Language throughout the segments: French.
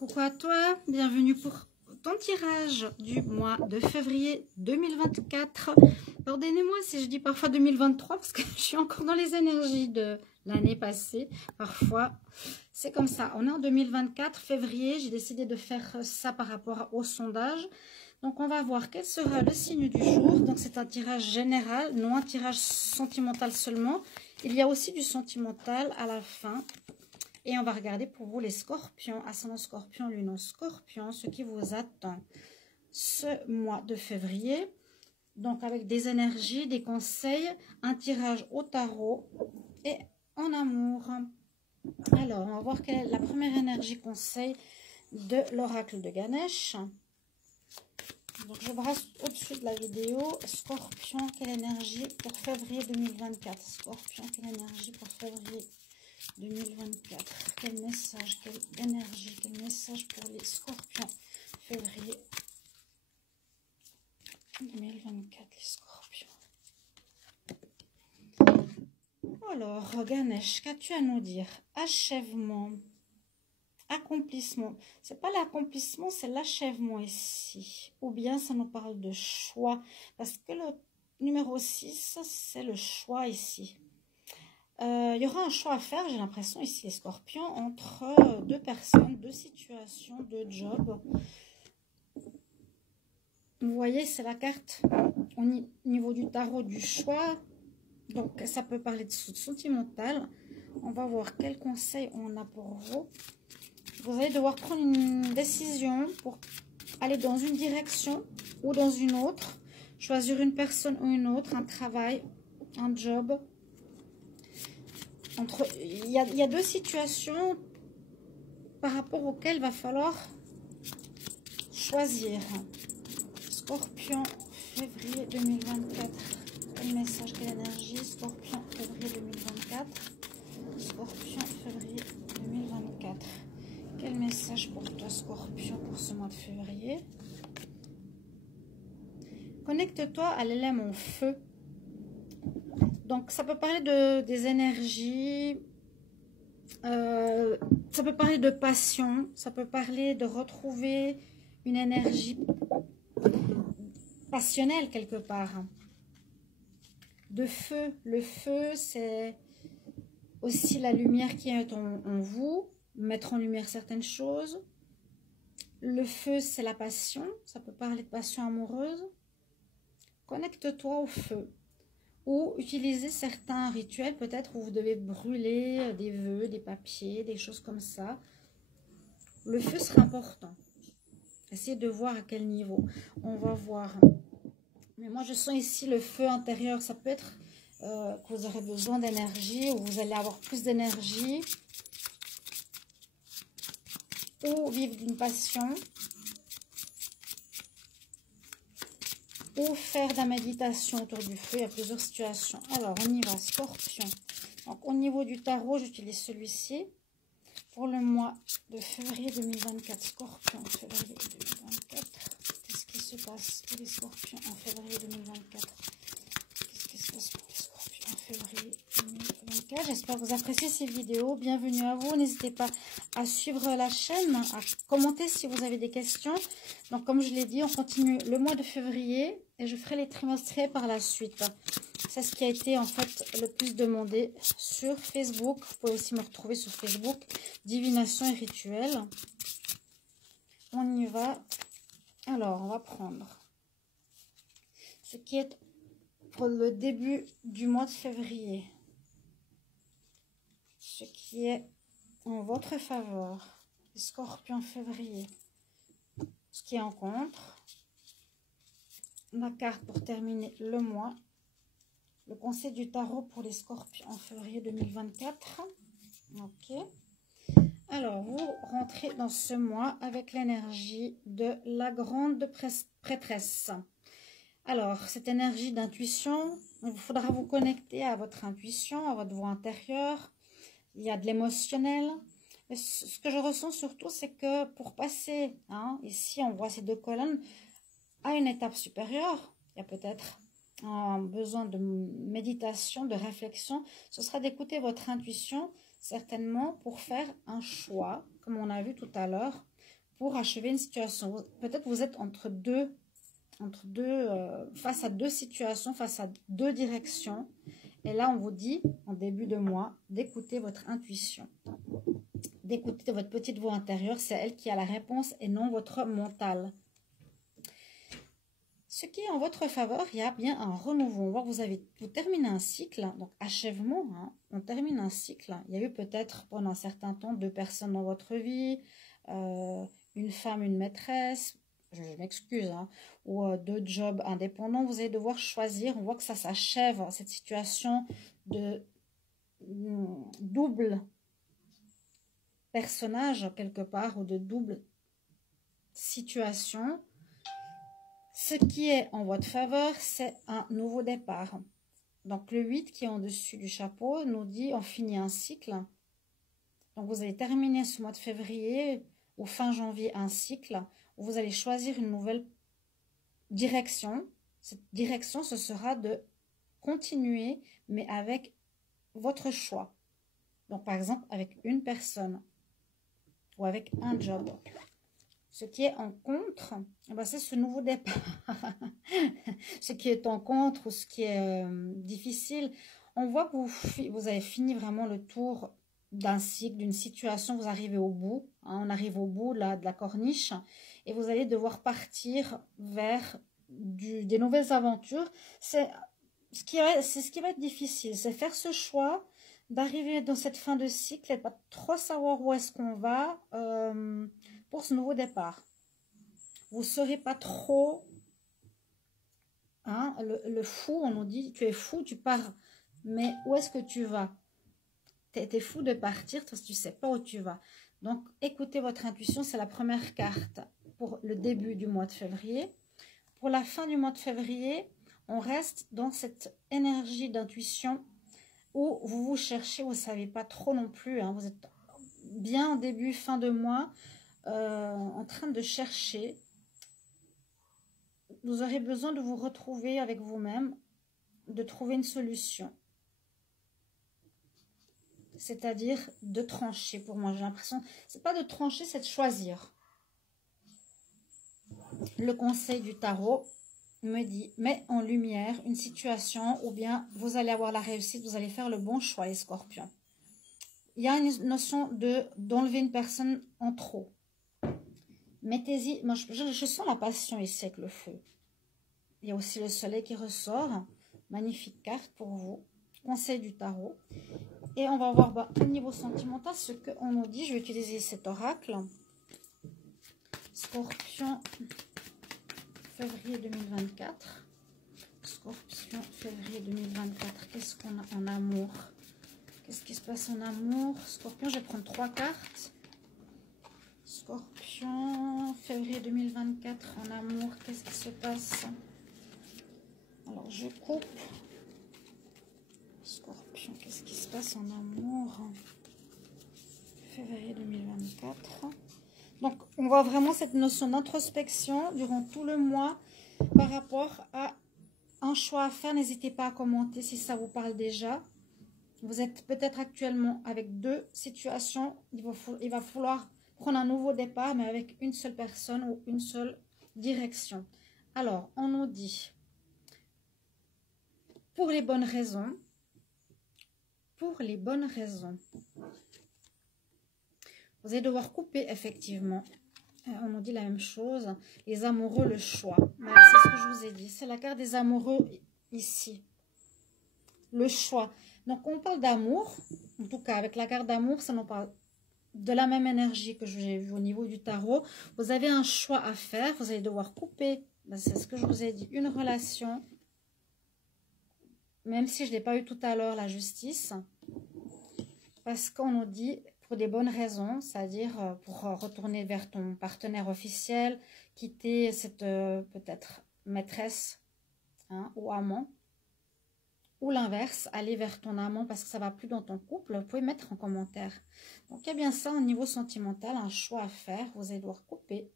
Coucou à toi, bienvenue pour ton tirage du mois de février 2024. Pardonnez-moi si je dis parfois 2023 parce que je suis encore dans les énergies de l'année passée. Parfois, c'est comme ça. On est en 2024, février. J'ai décidé de faire ça par rapport au sondage. Donc, on va voir quel sera le signe du jour. Donc, c'est un tirage général, non un tirage sentimental seulement. Il y a aussi du sentimental à la fin. Et on va regarder pour vous les scorpions, ascendant scorpion, lune en scorpion, ce qui vous attend ce mois de février. Donc avec des énergies, des conseils, un tirage au tarot et en amour. Alors, on va voir quelle est la première énergie conseil de l'oracle de Ganesh. Donc je brasse au-dessus de la vidéo. Scorpion, quelle énergie pour février 2024? Scorpion, quelle énergie pour février 2024. Quel message, quelle énergie, quel message pour les scorpions février 2024, les scorpions. Alors, Ganesh, qu'as-tu à nous dire? Achèvement, accomplissement. C'est pas l'accomplissement, c'est l'achèvement ici. Ou bien ça nous parle de choix. Parce que le numéro 6, c'est le choix ici. Il y aura un choix à faire, j'ai l'impression, ici, les scorpions, entre deux personnes, deux situations, deux jobs. Vous voyez, c'est la carte au niveau du tarot du choix. Donc, ça peut parler de sentimental. On va voir quels conseils on a pour vous. Vous allez devoir prendre une décision pour aller dans une direction ou dans une autre. Choisir une personne ou une autre, un travail, un job. Il y a deux situations par rapport auxquelles il va falloir choisir. Scorpion, février 2024. Quel message, quelle énergie? Scorpion, février 2024. Scorpion, février 2024. Quel message pour toi, Scorpion, pour ce mois de février? Connecte-toi à l'élément feu. Donc, ça peut parler des énergies, ça peut parler de passion, ça peut parler de retrouver une énergie passionnelle quelque part. De feu, le feu, c'est aussi la lumière qui est en vous, mettre en lumière certaines choses. Le feu, c'est la passion, ça peut parler de passion amoureuse. Connecte-toi au feu. Ou utiliser certains rituels, peut-être où vous devez brûler des vœux, des papiers, des choses comme ça. Le feu sera important. Essayez de voir à quel niveau. On va voir. Mais moi, je sens ici le feu intérieur. Ça peut être que vous aurez besoin d'énergie, ou vous allez avoir plus d'énergie. Ou vivre d'une passion. Ou faire de la méditation autour du feu. Il y a plusieurs situations. Alors, on y va. Scorpion. Donc, au niveau du tarot, j'utilise celui-ci. Pour le mois de février 2024. Scorpion, février 2024. Qu'est-ce qui se passe pour les scorpions en février 2024? Qu'est-ce qui se passe pour les scorpions en février 2024? J'espère que vous appréciez ces vidéos. Bienvenue à vous. N'hésitez pas à suivre la chaîne, à commenter si vous avez des questions. Donc, comme je l'ai dit, on continue le mois de février et je ferai les trimestriels par la suite. C'est ce qui a été en fait le plus demandé sur Facebook. Vous pouvez aussi me retrouver sur Facebook, Divination et Rituel. On y va. Alors, on va prendre ce qui est pour le début du mois de février. Ce qui est en votre faveur. Les scorpions février. Ce qui est en contre. La carte pour terminer le mois. Le conseil du tarot pour les scorpions en février 2024. Ok. Alors, vous rentrez dans ce mois avec l'énergie de la grande prêtresse. Alors, cette énergie d'intuition, il faudra vous connecter à votre intuition, à votre voix intérieure. Il y a de l'émotionnel. Ce que je ressens surtout, c'est que pour passer, ici on voit ces deux colonnes, à une étape supérieure, il y a peut-être un besoin de méditation, de réflexion. Ce sera d'écouter votre intuition, certainement, pour faire un choix, comme on a vu tout à l'heure. pour achever une situation. Peut-être vous êtes face à deux situations, face à deux directions. Et là, on vous dit, en début de mois, d'écouter votre intuition. D'écouter votre petite voix intérieure. C'est elle qui a la réponse et non votre mental. Ce qui est en votre faveur, il y a bien un renouveau. On voit que vous terminez un cycle, donc achèvement, hein, on termine un cycle. Il y a eu peut-être pendant un certain temps 2 personnes dans votre vie, une femme, une maîtresse, je m'excuse, hein, ou 2 jobs indépendants. Vous allez devoir choisir. On voit que ça s'achève, cette situation de double personnage quelque part, ou de double situation. Ce qui est en votre faveur, c'est un nouveau départ. Donc le 8 qui est en dessus du chapeau nous dit on finit un cycle. Donc vous allez terminer ce mois de février ou fin janvier un cycle où vous allez choisir une nouvelle direction. Cette direction, ce sera de continuer, mais avec votre choix. Donc par exemple avec une personne ou avec un job. Ce qui est en contre, c'est ce nouveau départ. Ce qui est en contre ou ce qui est difficile, on voit que vous avez fini vraiment le tour d'un cycle, d'une situation, vous arrivez au bout. Hein, on arrive au bout là, de la corniche et vous allez devoir partir vers des nouvelles aventures. C'est ce qui va être difficile, c'est faire ce choix d'arriver dans cette fin de cycle et pas trop savoir où est-ce qu'on va pour ce nouveau départ. Vous ne saurez pas trop, hein, le fou, on nous dit, tu es fou, tu pars, mais où est-ce que tu vas? Tu es fou de partir parce que tu ne sais pas où tu vas. Donc, écoutez votre intuition, c'est la première carte pour le début du mois de février. Pour la fin du mois de février, on reste dans cette énergie d'intuition où vous cherchez, vous ne savez pas trop non plus, hein, vous êtes bien en début, fin de mois, en train de chercher. Vous aurez besoin de vous retrouver avec vous-même, de trouver une solution. C'est-à-dire de trancher, pour moi, j'ai l'impression, c'est pas de trancher, c'est de choisir. Le conseil du tarot me dit, mets en lumière une situation ou bien vous allez avoir la réussite, vous allez faire le bon choix, les scorpions. Il y a une notion d'enlever une personne en trop. Mettez-y, moi je sens la passion ici avec le feu. Il y a aussi le soleil qui ressort, magnifique carte pour vous, conseil du tarot. Et on va voir au niveau sentimental ce qu'on nous dit. Je vais utiliser cet oracle. Scorpion, février 2024. Scorpion, février 2024. Qu'est-ce qu'on a en amour? Qu'est-ce qui se passe en amour? Scorpion, je vais prendre 3 cartes. Scorpion, février 2024 en amour. Qu'est-ce qui se passe? Alors, je coupe. Scorpion, qu'est-ce qui se passe en amour? Février 2024. Donc, on voit vraiment cette notion d'introspection durant tout le mois par rapport à un choix à faire. N'hésitez pas à commenter si ça vous parle déjà. Vous êtes peut-être actuellement avec 2 situations. Il va falloir prendre un nouveau départ, mais avec une seule personne ou une seule direction. Alors, on nous dit, pour les bonnes raisons, vous allez devoir couper, effectivement. On nous dit la même chose. Les amoureux, le choix. C'est ce que je vous ai dit. C'est la carte des amoureux ici. Le choix. Donc, on parle d'amour. En tout cas, avec la carte d'amour, ça nous parle de la même énergie que j'ai vu au niveau du tarot. Vous avez un choix à faire. Vous allez devoir couper. C'est ce que je vous ai dit. Une relation. Même si je ne l'ai pas eu tout à l'heure, la justice. Parce qu'on nous dit, pour des bonnes raisons, c'est-à-dire pour retourner vers ton partenaire officiel, quitter cette peut-être maîtresse, hein, ou amant, ou l'inverse, aller vers ton amant parce que ça ne va plus dans ton couple, vous pouvez mettre en commentaire. Donc il y a bien ça au niveau sentimental, un choix à faire, vous allez devoir couper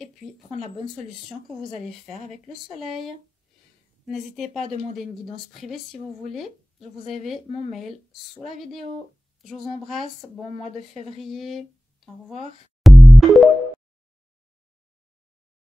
et puis prendre la bonne solution que vous allez faire avec le soleil. N'hésitez pas à demander une guidance privée si vous voulez. Vous avez mon mail sous la vidéo. Je vous embrasse. Bon mois de février. Au revoir.